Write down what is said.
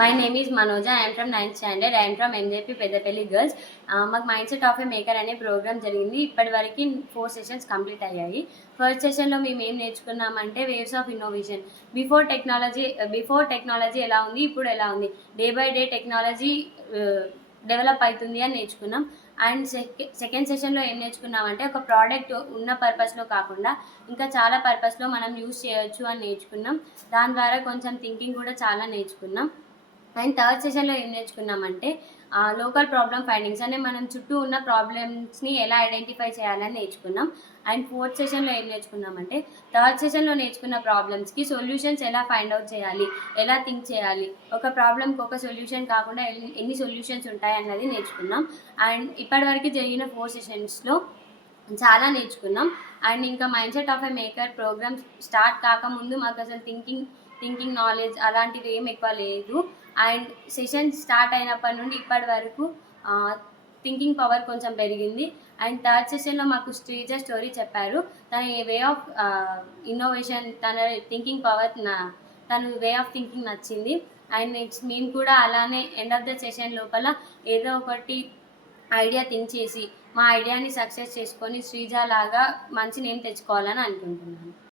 My name is Manoja. I am from 9th standard. I am from MJP Peddapalli girls. మాకు mind set of a maker అనే programme జరిగింది. ఇప్పటివరకు 4 sessions complete అయ్యాయి. First సెషన్లో మేము ఏం నేర్చుకున్నామంటే waves of innovation. Before technology ఎలా ఉంది, ఇప్పుడు ఎలా ఉంది, day by day technology develop అవుతుంది అని నేర్చుకున్నాం. అండ్ సెకండ్ సెషన్లో ఏం నేర్చుకున్నామంటే ఒక ప్రోడక్ట్ ఉన్న పర్పస్లో కాకుండా ఇంకా చాలా పర్పస్లో మనం యూజ్ చేయొచ్చు అని నేర్చుకున్నాం. దాని ద్వారా కొంచెం థింకింగ్ కూడా చాలా నేర్చుకున్నాం. అండ్ థర్డ్ సెషన్లో ఏం నేర్చుకున్నామంటే లోకల్ ప్రాబ్లమ్ ఫైండింగ్స్ అంటే మనం చుట్టూ ఉన్న ప్రాబ్లమ్స్ని ఎలా ఐడెంటిఫై చేయాలని నేర్చుకున్నాం. అండ్ ఫోర్త్ సెషన్లో ఏం నేర్చుకున్నామంటే థర్డ్ సెషన్లో నేర్చుకున్న ప్రాబ్లమ్స్కి సొల్యూషన్స్ ఎలా ఫైండ్ అవుట్ చేయాలి, ఎలా థింక్ చేయాలి, ఒక ప్రాబ్లమ్కి ఒక సొల్యూషన్ కాకుండా ఎన్ని సొల్యూషన్స్ ఉంటాయి అన్నది నేర్చుకున్నాం. అండ్ ఇప్పటివరకు జరిగిన 4 సెషన్స్లో చాలా నేర్చుకున్నాం. అండ్ ఇంకా mind set of a maker program start కాకముందు మాకు అసలు థింకింగ్ నాలెడ్జ్ అలాంటివి ఏం ఎక్కువ లేదు. అండ్ సెషన్ స్టార్ట్ అయినప్పటి నుండి ఇప్పటి వరకు థింకింగ్ పవర్ కొంచెం పెరిగింది. అండ్ థర్డ్ సెషన్లో మాకు శ్రీజ స్టోరీ చెప్పారు. తన వే ఆఫ్ ఇన్నోవేషన్, తన థింకింగ్ పవర్, తన వే ఆఫ్ థింకింగ్ నచ్చింది. అండ్ నెక్స్ట్ మేము కూడా అలానే ఎండ్ ఆఫ్ ద సెషన్ లోపల ఏదో ఒకటి ఐడియా థింక్ చేసి మా ఐడియాని సక్సెస్ చేసుకొని శ్రీజ లాగా మంచి నేమ్ తెచ్చుకోవాలని అనుకుంటున్నాను.